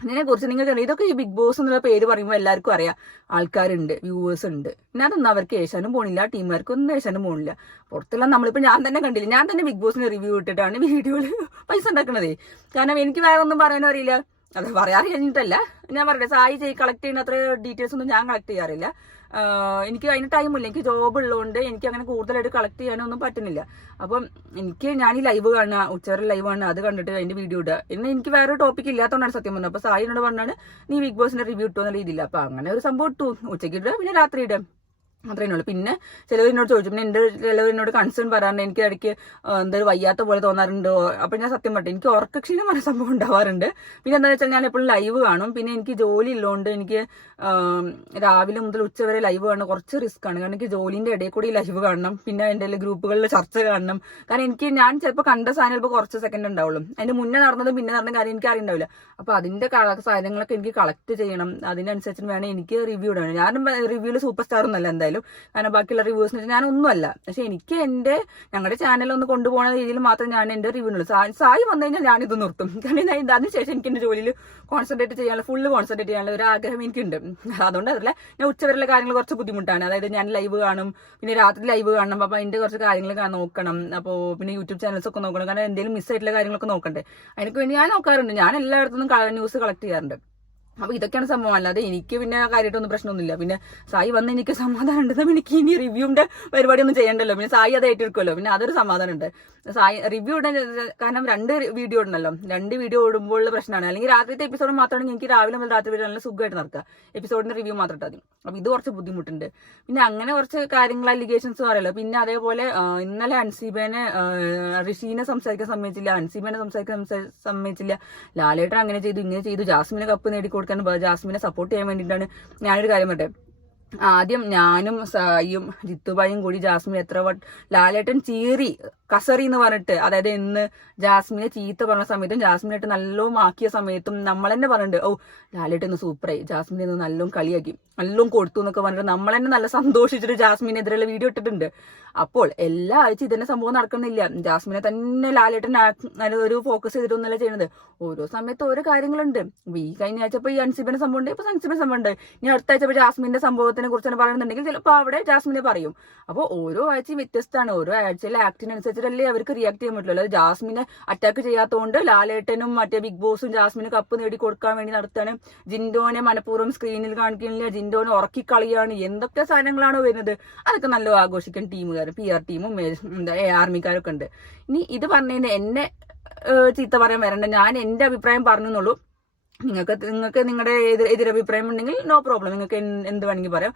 ഇതിനെക്കുറിച്ച് നിങ്ങൾക്ക് ഇതൊക്കെ ഈ ബിഗ് ബോസ് എന്നുള്ള പേര് പറയുമ്പോൾ എല്ലാവർക്കും അറിയാം, ആൾക്കാരുണ്ട്, വ്യൂവേഴ്സ് ഉണ്ട്. പിന്നെ അതൊന്നും അവർക്ക് ഏശാനും പോണില്ല, ടീമുകാർക്കൊന്നും ഏശാനും പോണില്ല. പുറത്തുള്ള നമ്മളിപ്പോ ഞാൻ തന്നെ കണ്ടില്ല, ഞാൻ തന്നെ ബിഗ് ബോസിന് റിവ്യൂ ഇട്ടിട്ടാണ് വീഡിയോയിൽ പൈസ ഉണ്ടാക്കണതേ. കാരണം എനിക്ക് വേറെ ഒന്നും പറയാനും അറിയില്ല. അത് പറയാറ് കഴിഞ്ഞിട്ടല്ല, ഞാൻ പറയട്ടെ, സായി കളക്ട് ചെയ്യുന്ന അത്ര ഡീറ്റെയിൽസ് ഒന്നും ഞാൻ കളക്ട് ചെയ്യാറില്ല. എനിക്ക് അതിന് ടൈമില്ല, എനിക്ക് ജോബ് ഉള്ളതുകൊണ്ട് എനിക്ക് അങ്ങനെ കൂടുതലായിട്ട് കളക്ട് ചെയ്യാനൊന്നും പറ്റുന്നില്ല. അപ്പം ഞാൻ ഈ ലൈവ് കാണുക, ഉച്ചവരെ ലൈവ് കാണുക, അത് കണ്ടിട്ട് അതിന്റെ വീഡിയോ ഇടുക. ഇന്ന് എനിക്ക് വേറെ ടോപ്പിക് ഇല്ലാത്തതുകൊണ്ടാണ് സത്യം പറഞ്ഞത്. അപ്പൊ സായി എന്നോട് പറഞ്ഞാണ് നീ ബിഗ് ബോസിന്റെ റിവ്യൂ ഇട്ടു എന്ന രീതിയില്ല. അപ്പൊ അങ്ങനെ ഒരു സംഭവം ഇട്ടു, ഉച്ചയ്ക്ക് ഇടുക പിന്നെ രാത്രി ഇടുക, അത്രേ ഉള്ളൂ. പിന്നെ ചിലവരിനോട് ചോദിച്ചു, പിന്നെ ചിലവരിനോട് കൺസേൺ പറയാറുണ്ട്, എനിക്ക് ഇടയ്ക്ക് എന്തൊരു വയ്യാത്ത പോലെ തോന്നാറുണ്ടോ. അപ്പൊ ഞാൻ സത്യം പറഞ്ഞു, എനിക്ക് ഉറക്കക്ഷീണം പറഞ്ഞ സംഭവം ഉണ്ടാവാറുണ്ട്. പിന്നെ എന്താണെന്ന് വെച്ചാൽ ഞാൻ എപ്പോഴും ലൈവ് കാണും. പിന്നെ എനിക്ക് ജോലി ഉള്ളതുകൊണ്ട് എനിക്ക് രാവിലെ മുതൽ ഉച്ചവരെ ലൈവ് കാണണം കുറച്ച് റിസ്ക് ആണ്. കാരണം എനിക്ക് ജോലിന്റെ ഇടയിൽ കൂടി ലൈവ് കാണണം, പിന്നെ എൻ്റെ ഗ്രൂപ്പുകളിൽ ചർച്ച കാണണം. കാരണം ഞാൻ ചിലപ്പോൾ കണ്ട സാധനം ചിലപ്പോൾ കുറച്ച് സെക്കൻഡ് ഉണ്ടാവുള്ളൂ, അതിന്റെ മുന്നേ നടന്നതും പിന്നെ നടന്ന കാര്യം എനിക്ക് അറിയുണ്ടാവില്ല. അപ്പൊ അതിന്റെ സാധനങ്ങളൊക്കെ എനിക്ക് കളക്ട് ചെയ്യണം, അതിനനുസരിച്ച് വേണം എനിക്ക് റിവ്യൂ ഇടണം. ഞാനും റിവ്യൂല് സൂപ്പർ സ്റ്റാർ ഒന്നല്ല എന്തായാലും, കാരണം ബാക്കിയുള്ള റിവ്യൂസിന് വെച്ചാൽ ഞാനൊന്നുമല്ല. പക്ഷെ എനിക്ക് ഞങ്ങളുടെ ചാനൽ ഒന്ന് കൊണ്ടുപോകുന്ന രീതിയിൽ മാത്രം ഞാൻ എന്റെ റിവ്യൂ ഉള്ളൂ. സായി വന്നു കഴിഞ്ഞാൽ ഞാനിത് നിർത്തും. കാരണം അതിനുശേഷം എനിക്ക് എന്റെ ജോലിയിൽ കോൺസെൻട്രേറ്റ് ചെയ്യാനുള്ള ഫുള്ള് കോൺസെൻട്രേറ്റ് ചെയ്യാനുള്ള ഒരു ആഗ്രഹം എനിക്കുണ്ട്. അതുകൊണ്ട് അതല്ല, ഞാൻ ഉച്ചവരെയുള്ള കാര്യങ്ങൾ കുറച്ച് ബുദ്ധിമുട്ടാണ്. അതായത് ഞാൻ ലൈവ് കാണും, പിന്നെ രാത്രി ലൈവ് കാണണം, അപ്പൊ അതിന്റെ കുറച്ച് കാര്യങ്ങൾ നോക്കണം. അപ്പോൾ പിന്നെ യൂട്യൂബ് ചാനൽസ് ഒക്കെ നോക്കണം, കാരണം എന്തെങ്കിലും മിസ്സായിട്ടുള്ള കാര്യങ്ങളൊക്കെ നോക്കണ്ടേ. അതിനൊക്കെ വേണ്ടി ഞാൻ നോക്കാറുണ്ട്. ഞാൻ എല്ലായിടത്തുനിന്നും ന്യൂസ് കളക്ട് ചെയ്യാറുണ്ട്. അപ്പൊ ഇതൊക്കെയാണ് സംഭവം. അല്ലാതെ എനിക്ക് പിന്നെ കാര്യമായിട്ടൊന്നും പ്രശ്നമൊന്നുമില്ല. പിന്നെ സായി വന്ന് എനിക്ക് സമാധാനം ഉണ്ട്, എനിക്ക് ഇനി റിവ്യൂവിന്റെ പരിപാടി ഒന്നും ചെയ്യണ്ടല്ലോ. പിന്നെ സായി അത് ഏറ്റെടുക്കുമല്ലോ, പിന്നെ അതൊരു സമാധാനം ഉണ്ട്. സായി റിവ്യൂ ഇടാൻ, കാരണം 2 വീഡിയോ ഇടണല്ലോ, 2 വീഡിയോ ഇടുമ്പോഴുള്ള പ്രശ്നമാണ്. അല്ലെങ്കിൽ രാത്രിത്തെ എപ്പിസോഡ് മാത്രമാണെങ്കിൽ എനിക്ക് രാവിലെ മുതൽ രാത്രി വരെ നല്ല സുഖമായിട്ട് നടക്കുക, എപ്പിസോഡിന്റെ റിവ്യൂ മാത്രം ഇട്ടാൽ മതി. അപ്പൊ ഇത് കുറച്ച് ബുദ്ധിമുട്ടുണ്ട്. പിന്നെ അങ്ങനെ കുറച്ച് കാര്യങ്ങൾ അലിഗേഷൻസ് പറയല്ലോ. പിന്നെ അതേപോലെ ഇന്നലെ അൻസീബേനെ ഋഷീനെ സംസാരിക്കാൻ സമ്മതിച്ചില്ല, അൻസീബേനെ സംസാരിക്കാൻ സമ്മതിച്ചില്ല, ലാലേട്ടൻ അങ്ങനെ ചെയ്തു ഇങ്ങനെ ചെയ്തു, ജാസ്മിനെ കപ്പ് നേടി കൊടുക്കാൻ ജാസ്മിനെ സപ്പോർട്ട് ചെയ്യാൻ വേണ്ടിയിട്ടാണ്. ഞാനൊരു കാര്യം പറയട്ടെ, ആദ്യം ഞാനും സായിയും ജിത്തുബായും കൂടി ജാസ്മിൻ ലാലേട്ടൻ കസറി എന്ന് പറഞ്ഞിട്ട്, അതായത് ഇന്ന് ജാസ്മിനെ ചീത്ത പറഞ്ഞ സമയത്തും ജാസ്മിനായിട്ട് നല്ലോണം ആക്കിയ സമയത്തും നമ്മൾ തന്നെ പറഞ്ഞിട്ടുണ്ട്, ലാലേട്ടൻ ഇന്ന് സൂപ്പറായി, ജാസ്മിനെ ഇന്ന് നല്ലോണം കളിയാക്കി, നല്ലോണം കൊടുത്തു എന്നൊക്കെ പറഞ്ഞിട്ട് നമ്മൾ തന്നെ നല്ല സന്തോഷിച്ചിട്ട് ജാസ്മിനെതിരെയുള്ള വീഡിയോ ഇട്ടിട്ടുണ്ട്. അപ്പോൾ എല്ലാ ആഴ്ച ഇതിന്റെ സംഭവം നടക്കുന്നില്ല. ജാസ്മിനെ തന്നെ ലാലേട്ടൻ ഒരു ഫോക്കസ് ചെയ്തിട്ടൊന്നുമല്ല ചെയ്യുന്നത്. ഓരോ സമയത്ത് ഓരോ കാര്യങ്ങളുണ്ട്. ഈ കഴിഞ്ഞ ആഴ്ച ഇപ്പൊ ഈ അൻസിബിന്റെ സംഭവം ഉണ്ട്, ഇപ്പൊ അൻസിബിന്റെ സംഭവം ഉണ്ട്. ഇനി അടുത്ത ആഴ്ച ഇപ്പൊ ജാസ്മിന്റെ സംഭവത്തിനെ കുറിച്ച് പറയുന്നുണ്ടെങ്കിൽ ചിലപ്പോൾ അവിടെ ജാസ്മിനെ പറയും. അപ്പോൾ ഓരോ ആഴ്ചയും വ്യത്യസ്തമാണ്. ഓരോ ആഴ്ചയിലെ ആക്ടിനനുസരിച്ചിട്ടല്ലേ അവർക്ക് റിയാക്ട് ചെയ്യാൻ പറ്റുള്ളൂ. അതായത് ജാസ്മിനെ അറ്റാക്ക് ചെയ്യാത്തതുകൊണ്ട് ലാലേട്ടനും മറ്റേ ബിഗ് ബോസും ജാസ്മിന് കപ്പ് നേടി കൊടുക്കാൻ വേണ്ടി നടത്താണ്. ജിൻഡോനെ മനഃപൂർവ്വം സ്ക്രീനിൽ കാണിക്കുന്നില്ല, ജിൻഡോനെ ഉറക്കി കളിയാണ്, എന്തൊക്കെ സാധനങ്ങളാണോ വരുന്നത് അതൊക്കെ നല്ല ആഘോഷിക്കാൻ ടീമുകാർ, PR ടീമും ആർമിക്കാരൊക്കെ ഉണ്ട്. ഇനി ഇത് പറഞ്ഞതിന് എന്നെ ചീത്ത പറയാൻ വരണ്ട. ഞാൻ എന്റെ അഭിപ്രായം പറഞ്ഞെന്നുള്ളൂ. നിങ്ങൾക്ക് നിങ്ങളുടെ എതിരഭിപ്രായം ഉണ്ടെങ്കിൽ നോ പ്രോബ്ലം, നിങ്ങൾക്ക് എന്ത് വേണമെങ്കിൽ പറയാം.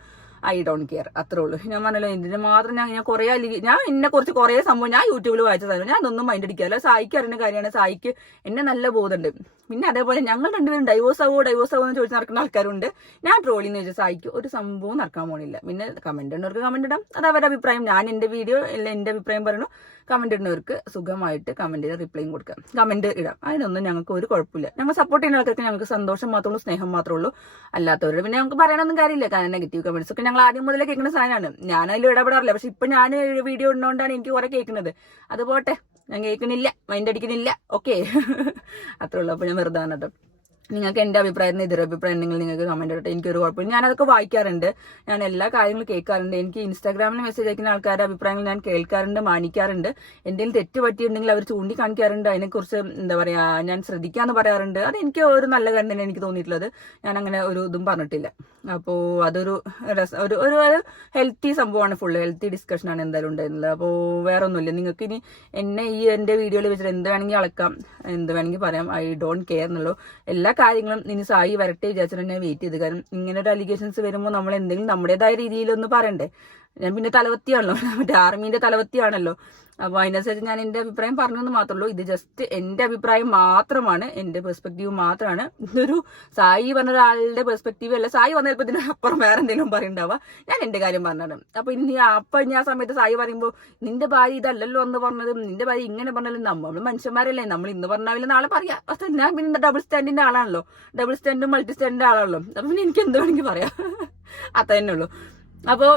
ഐ ഡോണ്ട് കെയർ, അത്രേ ഉള്ളൂ. ഞാൻ പറഞ്ഞല്ലോ, ഇതിന് മാത്രം ഞാൻ എന്നെ കുറിച്ച് കുറെ സംഭവം ഞാൻ യൂട്യൂബിൽ വായിച്ചതായിരുന്നു. ഞാൻ ഒന്നും മൈൻഡ് അടിക്കാറില്ല. സായിക്ക് അറിയുന്ന കാര്യമാണ്. സായിക്ക് എന്നെ നല്ല ബോധമുണ്ട്. പിന്നെ അതേപോലെ ഞങ്ങൾ രണ്ടുപേരും ഡൈവോഴ്സ് ആവോ എന്ന് ചോദിച്ച് നടക്കുന്ന ആൾക്കാരുണ്ട്. ഞാൻ ട്രോളിന്ന് ചോദിച്ചാൽ സായിക്ക് ഒരു സംഭവം നടക്കാൻ പോണില്ല. പിന്നെ കമന്റ് ഇടുന്നവർക്ക് കമന്റ് ഇടാം, അത് അവരുടെ അഭിപ്രായം. ഞാൻ എന്റെ വീഡിയോ എല്ലാം എന്റെ അഭിപ്രായം പറയുന്നു. കമന്റ് ഇടുന്നവർക്ക് സുഖമായിട്ട് കമന്റിന് റിപ്ലൈയും കൊടുക്കാം, കമന്റ് ഇടാം. അതിനൊന്നും ഞങ്ങൾക്ക് ഒരു കുഴപ്പമില്ല. ഞങ്ങൾ സപ്പോർട്ട് ചെയ്യുന്ന ആൾക്കാർക്ക് ഞങ്ങൾക്ക് സന്തോഷം മാത്രമേ ഉള്ളൂ, സ്നേഹം മാത്രമേ ഉള്ളൂ. അല്ലാത്തവരോട് പിന്നെ ഞങ്ങൾക്ക് പറയാനൊന്നും കാര്യമില്ല. കാരണം നെഗറ്റീവ് കമന്റ്സ് ഒക്കെ ഞങ്ങൾ ആദ്യം മുതലേ കേൾക്കുന്ന സാധനമാണ്. ഞാൻ അതിൽ ഇടപെടാറില്ല. പക്ഷെ ഇപ്പൊ ഞാൻ വീഡിയോ ഇടുന്നതുകൊണ്ടാണ് എനിക്ക് കുറെ കേൾക്കുന്നത്. അത് പോട്ടെ, ഞാൻ കേൾക്കുന്നില്ല, മൈൻഡ് അടിക്കുന്നില്ല. ഓക്കെ, അത്രേ ഉള്ളൂ. അപ്പൊ ഞാൻ വെറുതെ കേട്ടോ. നിങ്ങൾക്ക് എന്റെ അഭിപ്രായത്തിന് എതിരഭിപ്രായം ഉണ്ടെങ്കിൽ നിങ്ങൾക്ക് കമന്റ് ഇടട്ടെ, എനിക്കൊരു കുഴപ്പമില്ല. ഞാനതൊക്കെ വായിക്കാറുണ്ട്, ഞാൻ എല്ലാ കാര്യങ്ങളും കേൾക്കാറുണ്ട്. എനിക്ക് ഇൻസ്റ്റാഗ്രാമിൽ മെസ്സേജ് അയക്കുന്ന ആൾക്കാരുടെ അഭിപ്രായങ്ങൾ ഞാൻ കേൾക്കാറുണ്ട്, മാനിക്കാറുണ്ട്. എന്തെങ്കിലും തെറ്റ് പറ്റിയിട്ടുണ്ടെങ്കിൽ അവർ ചൂണ്ടിക്കാണിക്കാറുണ്ട്. അതിനെക്കുറിച്ച് എന്താ പറയാ, ഞാൻ ശ്രദ്ധിക്കാന്ന് പറയാറുണ്ട്. അത് എനിക്ക് ഒരു നല്ല കാര്യം തന്നെ എനിക്ക് തോന്നിയിട്ടുള്ളത്. ഞാൻ അങ്ങനെ ഒരു ഇതും പറഞ്ഞിട്ടില്ല. അപ്പോ അതൊരു ഒരു ഹെൽത്തി സംഭവമാണ്, ഫുള്ള് ഹെൽത്തി ഡിസ്കഷനാണ് എന്തായാലും ഉണ്ടായിരുന്നത്. അപ്പോൾ വേറെ ഒന്നുമില്ല. നിങ്ങൾക്ക് ഇനി എന്നെ എന്റെ വീഡിയോയിൽ വെച്ചിട്ട് എന്ത് വേണമെങ്കിൽ അളക്കാം, എന്ത് വേണമെങ്കിൽ പറയാം. ഐ ഡോണ്ട് കെയർ എന്നുള്ളൂ. എല്ലാ കാര്യങ്ങളും ഇനി സായി വരട്ടെ വിചാരിച്ചിട്ട് തന്നെ വെയിറ്റ് ചെയ്ത്. കാരണം ഇങ്ങനെ ഒരു അലിഗേഷൻസ് വരുമ്പോൾ നമ്മൾ എന്തെങ്കിലും നമ്മുടേതായ രീതിയിലൊന്ന് പറയണ്ടേ. ഞാൻ പിന്നെ തലവത്തിയാണല്ലോ, മറ്റേ ആർമീന്റെ തലവത്തിയാണല്ലോ. അപ്പൊ അതിനനുസരിച്ച് ഞാൻ എന്റെ അഭിപ്രായം പറഞ്ഞെന്ന് മാത്രമേ ഉള്ളൂ. ഇത് ജസ്റ്റ് എന്റെ അഭിപ്രായം മാത്രമാണ്, എന്റെ പെർസ്പെക്റ്റീവ് മാത്രമാണ്. ഇതൊരു സായി പറഞ്ഞ ഒരാളുടെ പെർസ്പെക്റ്റീവ് അല്ല. സായി വന്ന ചിലപ്പോൾ ഇതിനപ്പുറം വേറെ എന്തെങ്കിലും പറയുണ്ടാവുക. ഞാൻ എന്റെ കാര്യം പറഞ്ഞത്. അപ്പൊ ഇനി ആ സമയത്ത് സായി പറയുമ്പോൾ നിന്റെ ഭാര്യ ഇതല്ലല്ലോ എന്ന് പറഞ്ഞത്, നിന്റെ ഭാര്യ ഇങ്ങനെ പറഞ്ഞാലും നമ്മൾ മനുഷ്യന്മാരല്ലേ, നമ്മൾ ഇന്ന് പറഞ്ഞാലും നാളെ പറയാം. പക്ഷെ ഞാൻ പിന്നെ ഡബിൾ സ്റ്റാൻഡിന്റെ ആളാണല്ലോ, ഡബിൾ സ്റ്റാൻഡും മൾട്ടി സ്റ്റാൻഡിന്റെ ആളാണല്ലോ. അപ്പൊ പിന്നെ എനിക്ക് എന്ത് വേണമെങ്കിൽ പറയാം, അത്ര തന്നെ ഉള്ളൂ. അപ്പോ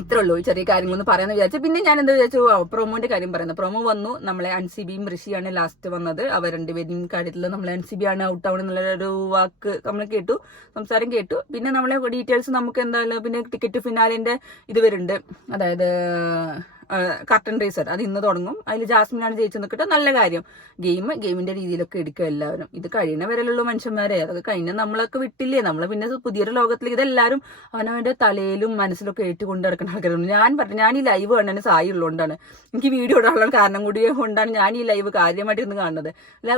ഇത്രേ ഉള്ളൂ ചെറിയ കാര്യങ്ങളൊന്ന് പറയാന്ന് വിചാരിച്ചു. പിന്നെ ഞാൻ എന്താ വിചാരിച്ചു, പ്രൊമോന്റെ കാര്യം പറയുന്നത്. പ്രൊമോ വന്നു, നമ്മളെ അൻസിബിയും ഋഷിയാണ് ലാസ്റ്റ് വന്നത്. അവർ രണ്ടുപേരും കാര്യത്തിൽ നമ്മളെ അൻസിബി ആണ് ഔട്ട് ആവണം എന്നുള്ളൊരു വാക്ക് നമ്മൾ കേട്ടു, സംസാരം കേട്ടു. പിന്നെ നമ്മളെ ഡീറ്റെയിൽസ് നമുക്ക് എന്തായാലും പിന്നെ ടിക്കറ്റ് ഫിനാലിന്റെ ഇത് വരുന്നുണ്ട്, അതായത് കർട്ടൻ റേസർ, അത് ഇന്ന് തുടങ്ങും. അതിൽ ജാസ്മിനാണ് ജയിച്ചു നിൽക്കട്ടെ, നല്ല കാര്യം. ഗെയിമിന്റെ രീതിയിലൊക്കെ എടുക്കുക എല്ലാവരും. ഇത് കഴിയുന്ന വരെയുള്ളൂ മനുഷ്യന്മാരെ, അതൊക്കെ കഴിഞ്ഞ നമ്മളൊക്കെ വിട്ടില്ലേ. നമ്മള് പിന്നെ പുതിയൊരു ലോകത്തിലേക്ക് ഇതെല്ലാവരും അവനവന്റെ തലയിലും മനസ്സിലൊക്കെ ഏറ്റുകൊണ്ട് നടക്കുന്ന ആൾക്കാരുണ്ട്. ഞാൻ ഈ ലൈവ് കാണാൻ സായി ഉള്ളതുകൊണ്ടാണ്, എനിക്ക് വീഡിയോ ഇടാനുള്ള കാരണം കൂടി കൊണ്ടാണ് ഞാൻ ഈ ലൈവ് കാര്യമായിട്ട് ഇന്ന് കാണുന്നത്.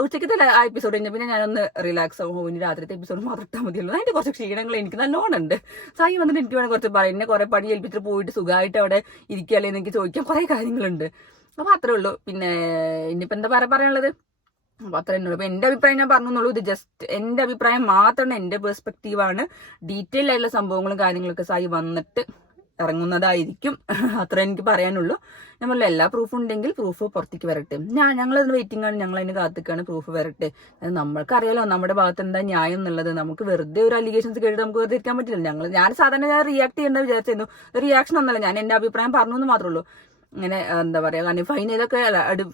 ഉച്ചക്കത്തെ ആ എപ്പിസോഡ് കഴിഞ്ഞാൽ പിന്നെ ഞാനൊന്ന് റിലാക്സ് ആവും. ഇനി രാത്രിത്തെ എപ്പിസോഡ് മാത്രം ഇട്ടാൽ മതിയല്ലോ. അതിന്റെ കുറച്ച് ക്ഷീണങ്ങൾ എനിക്ക് നല്ലോണം ഉണ്ട്. സായി വന്നിട്ട് എനിക്ക് വേണമെങ്കിൽ കുറച്ച് പറയും, എന്നെ കുറെ പണി ഏൽപ്പിച്ചിട്ട് പോയിട്ട് സുഖമായിട്ട് അവിടെ ഇരിക്കുകയല്ലേ എന്ന് എനിക്ക് ചോദിക്കാം. കുറെ കാര്യങ്ങളുണ്ട്. അപ്പൊ അത്രേ ഉള്ളൂ. പിന്നെ ഇനിയിപ്പോ എന്താ പറയാനുള്ളത്, അപ്പൊ അത്ര തന്നെ ഉള്ളൂ. അപ്പൊ എന്റെ അഭിപ്രായം ഞാൻ പറഞ്ഞുള്ളൂ. ഇത് ജസ്റ്റ് എന്റെ അഭിപ്രായം മാത്രമാണ്, എന്റെ പെർസ്പെക്റ്റീവാണ്. ഡീറ്റെയിൽ ആയിട്ടുള്ള സംഭവങ്ങളും കാര്യങ്ങളൊക്കെ സായി വന്നിട്ട് ഇറങ്ങുന്നതായിരിക്കും. അത്ര എനിക്ക് പറയാനുള്ളൂ. നമ്മളെ എല്ലാ പ്രൂഫും ഉണ്ടെങ്കിൽ പ്രൂഫ് പുറത്തേക്ക് വരട്ടെ. ഞങ്ങളതിന് വെയിറ്റിംഗ് ആണ്, ഞങ്ങൾ അതിന് കാത്തിക്കാണ്. പ്രൂഫ് വരട്ടെ. നമ്മൾക്കറിയാലോ നമ്മുടെ ഭാഗത്ത് എന്താ ന്യായം എന്നുള്ളത്. നമുക്ക് വെറുതെ ഒരു അലിഗേഷൻസ് കേട്ടിട്ട് നമുക്ക് വെറുതെ ഇരിക്കാൻ പറ്റില്ല. ഞാൻ സാധാരണ റിയാക്ട് ചെയ്യേണ്ട വിചാരിച്ചിരുന്നു. റിയാക്ഷൻ ഒന്നല്ല, ഞാൻ എന്റെ അഭിപ്രായം പറഞ്ഞു എന്ന് മാത്രമേ ഉള്ളൂ. ഇങ്ങനെ എന്താ പറയാ, കാരണം ഫൈനലൊക്കെ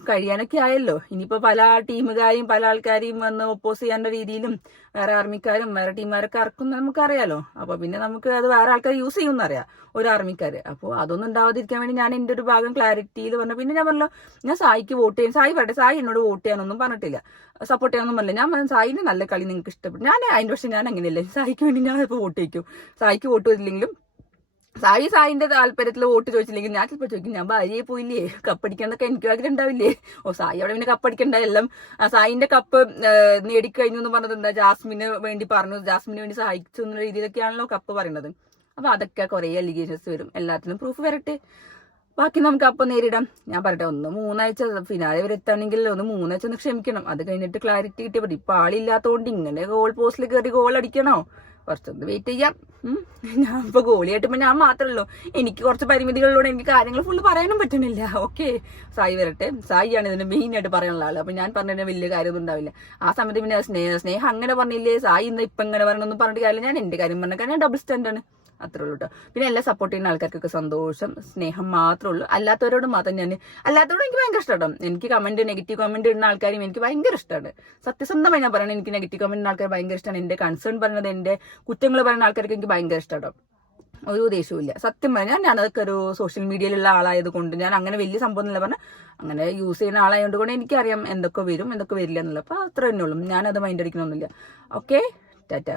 കഴിയാനൊക്കെ ആയല്ലോ. ഇനിയിപ്പോ പല ടീമുകാരെയും പല ആൾക്കാരെയും വന്ന് ഒപ്പോസ് ചെയ്യാനുള്ള രീതിയിലും വേറെ ആർമിക്കാരും വേറെ ടീമുകാരൊക്കെ ഇറക്കും നമുക്കറിയാലോ. അപ്പൊ പിന്നെ നമുക്ക് അത് വേറെ ആൾക്കാർ യൂസ് ചെയ്യുമെന്നറിയാം, ഒരു ആർമിക്കാര്. അപ്പോൾ അതൊന്നും ഉണ്ടാവാതിരിക്കാൻ വേണ്ടി ഞാൻ എന്റെ ഒരു ഭാഗം ക്ലാരിറ്റിയിൽ പറഞ്ഞു. പിന്നെ ഞാൻ പറഞ്ഞല്ലോ, ഞാൻ സായിക്ക് വോട്ട് ചെയ്യാൻ, സായി പറയട്ടെ, സായി എന്നോട് വോട്ട് ചെയ്യാനൊന്നും പറഞ്ഞിട്ടില്ല, സപ്പോർട്ട് ചെയ്യാനൊന്നും പറഞ്ഞില്ല. ഞാൻ പറഞ്ഞു സായിന് നല്ല കളി നിങ്ങൾക്ക് ഇഷ്ടപ്പെട്ടു. ഞാൻ അതിന്റെ പക്ഷെ ഞാൻ അങ്ങനെയല്ലേ, സായിക്ക് വേണ്ടി ഞാൻ ഇപ്പോൾ വോട്ട് ചെയ്യിക്കും. സായിക്ക് വോട്ട് ചെയ്തില്ലെങ്കിലും സായിന്റെ താല്പര്യത്തിൽ വോട്ട് ചോദിച്ചില്ലെങ്കിൽ ഞാൻ ചിലപ്പോൾ ചോദിക്കും, ഞാൻ ഭാര്യയെ പോയില്ലേ, കപ്പടിക്കാന്നൊക്കെ എനിക്ക് ആഗ്രഹം ഉണ്ടാവില്ലേ. സായി അവിടെ പിന്നെ കപ്പടിക്കണ്ട, എല്ലാം സായിന്റെ കപ്പ് നേടിക്കഴിഞ്ഞു എന്ന് പറഞ്ഞത് എന്താ, ജാസ്മിന് വേണ്ടി പറഞ്ഞു, ജാസ്മിന് വേണ്ടി സഹായിച്ചു എന്നുള്ള രീതിയിലൊക്കെയാണല്ലോ കപ്പ് പറയുന്നത്. അപ്പൊ അതൊക്കെ കുറെ അലിഗേഷൻസ് വരും. എല്ലാത്തിനും പ്രൂഫ് വരട്ടെ, ബാക്കി നമുക്ക് അപ്പം നേരിടാം. ഞാൻ പറയട്ടെ, 3 ഫിനാലെ വരെ എത്താണെങ്കിൽ 3 ഒന്ന് ക്ഷമിക്കണം. അത് കഴിഞ്ഞിട്ട് ക്ലാരിറ്റി കിട്ടിയാൽ മതി. ഇപ്പൊ ആളില്ലാത്തതുകൊണ്ട് ഇങ്ങനെ ഗോൾ പോസ്റ്റിൽ കയറി ഗോൾ അടിക്കണോ, കുറച്ചൊന്ന് വെയിറ്റ് ചെയ്യാം. ഞാൻ ഇപ്പൊ ഗോളിയായിട്ടിപ്പോ ഞാൻ മാത്രമല്ലോ, എനിക്ക് കുറച്ച് പരിമിതികളിലൂടെ എനിക്ക് കാര്യങ്ങൾ ഫുള്ള് പറയാനും പറ്റണില്ല. ഓക്കെ, സായി വരട്ടെ. സായിയാണ് ഇതിന് മെയിൻ ആയിട്ട് പറയാനുള്ള ആള്. അപ്പൊ ഞാൻ പറഞ്ഞതിന് വലിയ കാര്യമൊന്നും ഉണ്ടാവില്ല. ആ സമയത്ത് പിന്നെ സ്നേഹം അങ്ങനെ പറഞ്ഞില്ലേ, സായി ഇന്ന് ഇപ്പൊ ഇങ്ങനെ പറയണമെന്നും പറഞ്ഞിട്ട് കാര്യമില്ല. ഞാൻ എന്റെ കാര്യം പറഞ്ഞ കാരണം ഡബിൾ സ്റ്റാൻഡാണ്. അത്രേ ഉള്ളൂ കേട്ടോ. പിന്നെ എല്ലാം സപ്പോർട്ട് ചെയ്യുന്ന ആൾക്കാർക്കൊക്കെ സന്തോഷം, സ്നേഹം മാത്രമേ ഉള്ളൂ. അല്ലാത്തവരോട് മാത്രം അല്ലാത്തവരോട് എനിക്ക് ഭയങ്കര ഇഷ്ടമാണ്. എനിക്ക് നെഗറ്റീവ് കമന്റ് ഇടുന്ന ആൾക്കാരും എനിക്ക് ഭയങ്കര ഇഷ്ടമാണ്. സത്യസന്ധമായി ഞാൻ പറയണത്, എനിക്ക് നെഗറ്റീവ് കമന്റ് ഇടുന്ന ആൾക്കാർ ഭയങ്കര ഇഷ്ടമാണ്. എന്റെ കൺസേൺ പറയുന്നത്, എന്റെ കുറ്റങ്ങൾ പറയുന്ന ആൾക്കാർക്ക് എനിക്ക് ഭയങ്കര ഇഷ്ടമാണ്. ഒരു ദേഷ്യവും സത്യം പറഞ്ഞാൽ. ഞാൻ അതൊക്കെ ഒരു സോഷ്യൽ മീഡിയയിലുള്ള ആളായത് കൊണ്ട്, ഞാൻ അങ്ങനെ വലിയ സംഭവം എന്നല്ല പറഞ്ഞാൽ, അങ്ങനെ യൂസ് ചെയ്യുന്ന ആളായതുകൊണ്ട് കൊണ്ട് എനിക്കറിയാം എന്തൊക്കെ വരും എന്തൊക്കെ വരില്ല എന്നുള്ളത്. അപ്പൊ അത്ര തന്നെ ഉള്ളൂ. ഞാനത് മൈൻഡ് അടിക്കണമെന്നില്ല. ഓക്കെ, ടാറ്റ.